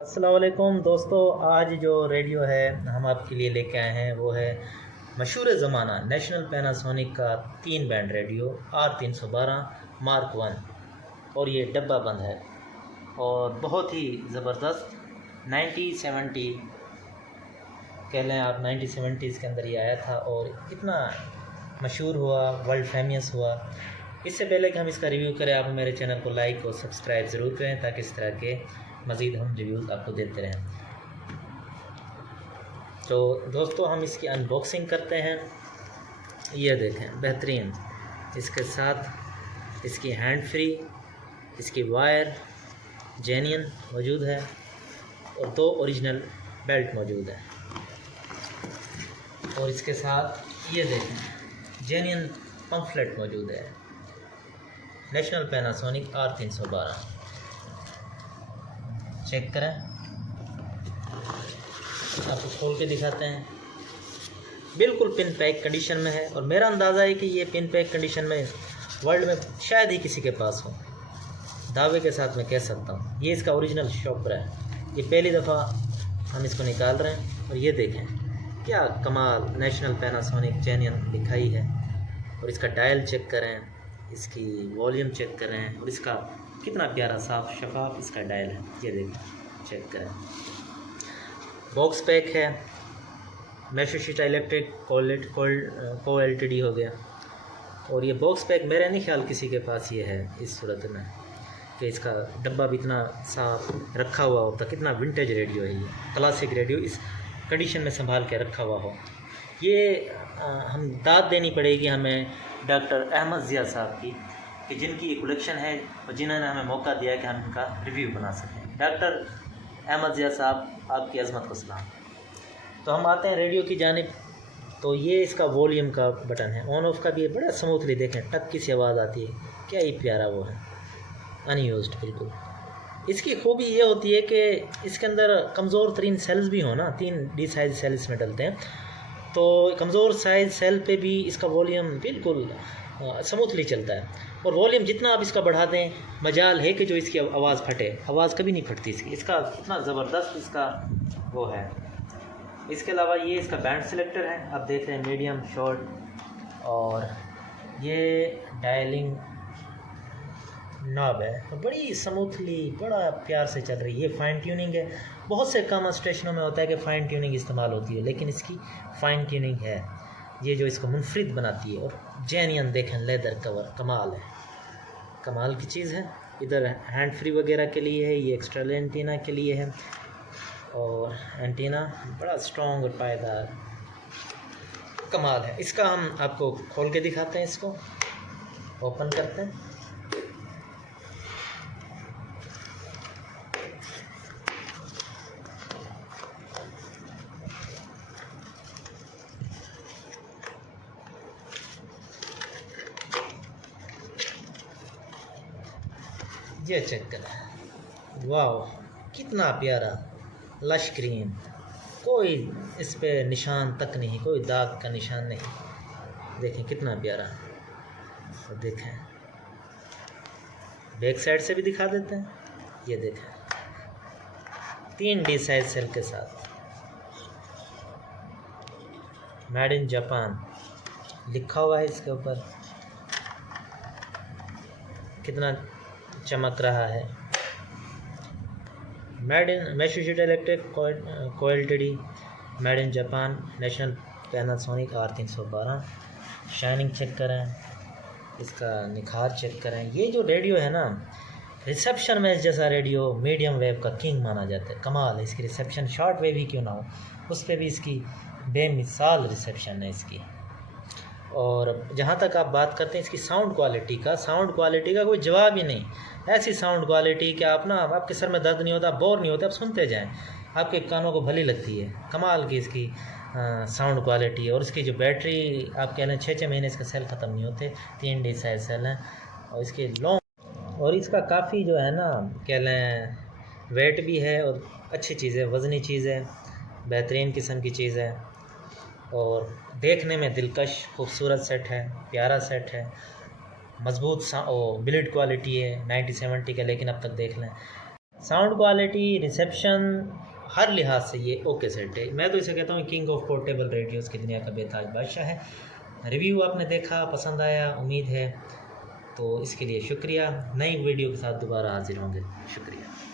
अस्सलाम वालेकुम दोस्तों। आज जो रेडियो है हम आपके लिए लेके आए हैं वो है मशहूर ज़माना नेशनल पैनासोनिक का 3 बैंड रेडियो R312 मार्क 1। और ये डब्बा बंद है और बहुत ही ज़बरदस्त 1970 कह लें आप 1970s के अंदर ये आया था और इतना मशहूर हुआ, वर्ल्ड फेमस हुआ। इससे पहले कि हम इसका रिव्यू करें, आप मेरे चैनल को लाइक और सब्सक्राइब ज़रूर करें ताकि इस तरह के मज़ीद हम रिव्यूज़ आपको देते रहें। तो दोस्तों हम इसकी अनबॉक्सिंग करते हैं। ये देखें, बेहतरीन इसके साथ इसकी हैंड फ्री, इसकी वायर जेन्युइन मौजूद है और 2 ओरिजिनल बेल्ट मौजूद है। और इसके साथ ये देखें जेन्युइन पम्फलेट मौजूद है, नेशनल पैनासोनिक R312। चेक करें, आपको खोल के दिखाते हैं। बिल्कुल पिन पैक कंडीशन में है और मेरा अंदाज़ा है कि ये पिन पैक कंडीशन में वर्ल्ड में शायद ही किसी के पास हो, दावे के साथ मैं कह सकता हूँ। ये इसका ओरिजिनल शॉपर है, ये पहली दफ़ा हम इसको निकाल रहे हैं। और ये देखें क्या कमाल नेशनल पैनासोनिक जेन्युइन दिखाई है। और इसका डायल चेक करें, इसकी वॉल्यूम चेक करें और इसका कितना प्यारा साफ शफाफ इसका डायल है। ये देखें, चेक करें। बॉक्स पैक है, मैशोशिटा इलेक्ट्रिक को एलटीडी हो गया। और ये बॉक्स पैक मेरा नहीं ख्याल किसी के पास ये है इस सूरत में कि इसका डब्बा भी इतना साफ रखा हुआ होता। कितना विंटेज रेडियो है, ये क्लासिक रेडियो इस कंडीशन में संभाल के रखा हुआ हो। ये हम दाद देनी पड़ेगी हमें डॉक्टर अहमद ज़िया साहब की कि जिनकी कलेक्शन है और जिन्होंने हमें मौका दिया कि हम इनका रिव्यू बना सकें। डॉक्टर अहमद ज़िया साहब, आपकी अज़मत को सलाम। तो हम आते हैं रेडियो की जानिब। तो ये इसका वॉल्यूम का बटन है, ऑन ऑफ का भी है, बड़ा स्मूथली देखें, टक की सी आवाज़ आती है। क्या ही प्यारा वो है, अनयूज्ड बिल्कुल। इसकी खूबी ये होती है कि इसके अंदर कमज़ोर तरीन सेल्स भी हो ना, 3D साइज सेल इसमें डलते हैं। तो कमज़ोर साइज सेल पे भी इसका वॉल्यूम बिल्कुल स्मूथली चलता है। और वॉल्यूम जितना आप इसका बढ़ा दें, मजाल है कि जो इसकी आवाज़ फटे, आवाज़ कभी नहीं फटती इसकी। इसका इतना ज़बरदस्त इसका वो है। इसके अलावा ये इसका बैंड सिलेक्टर है, आप देख रहे हैं, मीडियम शॉर्ट। और ये डायलिंग नॉब है और बड़ी स्मूथली बड़ा प्यार से चल रही है। ये फ़ाइन ट्यूनिंग है। बहुत से कम स्टेशनों में होता है कि फ़ाइन ट्यूनिंग इस्तेमाल होती है, लेकिन इसकी फ़ाइन ट्यूनिंग है, ये जो इसको मुनफरिद बनाती है। और जेन्युइन देखें, लेदर कवर, कमाल है, कमाल की चीज़ है। इधर हैंड फ्री वगैरह के लिए है, ये एक्स्ट्रा एंटीना के लिए है। और एंटीना बड़ा स्ट्रॉन्ग और पायदार, कमाल है। इसका हम आपको खोल के दिखाते हैं, इसको ओपन करते हैं। ये चेक करें, वाह कितना प्यारा लश ग्रीन, कोई इस पे निशान तक नहीं, कोई दाग का निशान नहीं। देखें कितना प्यारा। और देखें बैक साइड से भी दिखा देते हैं। ये देखें 3D साइज सेल के साथ, मेड इन जापान लिखा हुआ है इसके ऊपर। कितना चमक रहा है। Made in Matsushita electric co LTD, made in Japan, national Panasonic R312। Shining check करें, इसका निखार चेक करें। ये जो रेडियो है ना, रिसेप्शन में जैसा रेडियो मीडियम वेव का किंग माना जाता है। कमाल है इसकी रिसेप्शन, शॉर्ट वेव ही क्यों ना हो, उस पर भी इसकी बेमिसाल रिसेप्शन है इसकी। और जहाँ तक आप बात करते हैं इसकी साउंड क्वालिटी का कोई जवाब ही नहीं। ऐसी साउंड क्वालिटी कि आप ना, आपके सर में दर्द नहीं होता, बोर नहीं होता, आप सुनते जाएं, आपके कानों को भली लगती है। कमाल की इसकी साउंड क्वालिटी है। और इसकी जो बैटरी, आप कह लें 6-6 महीने इसका सेल ख़त्म नहीं होते, 3D साइज सेल हैं। और इसके लॉन्ग, और इसका काफ़ी जो है ना, कह लें वेट भी है और अच्छी चीज़ है, वज़नी चीज़ है, बेहतरीन किस्म की चीज़ है। और देखने में दिलकश खूबसूरत सेट है, प्यारा सेट है, मज़बूत बिल्ड क्वालिटी है 90-70 का। लेकिन अब तक देख लें साउंड क्वालिटी, रिसेप्शन, हर लिहाज से ये ओके सेट है। मैं तो इसे कहता हूँ किंग ऑफ पोर्टेबल रेडियोज़ की दुनिया का बेताज बादशाह है। रिव्यू आपने देखा, पसंद आया, उम्मीद है, तो इसके लिए शुक्रिया। नई वीडियो के साथ दोबारा हाजिर होंगे। शुक्रिया।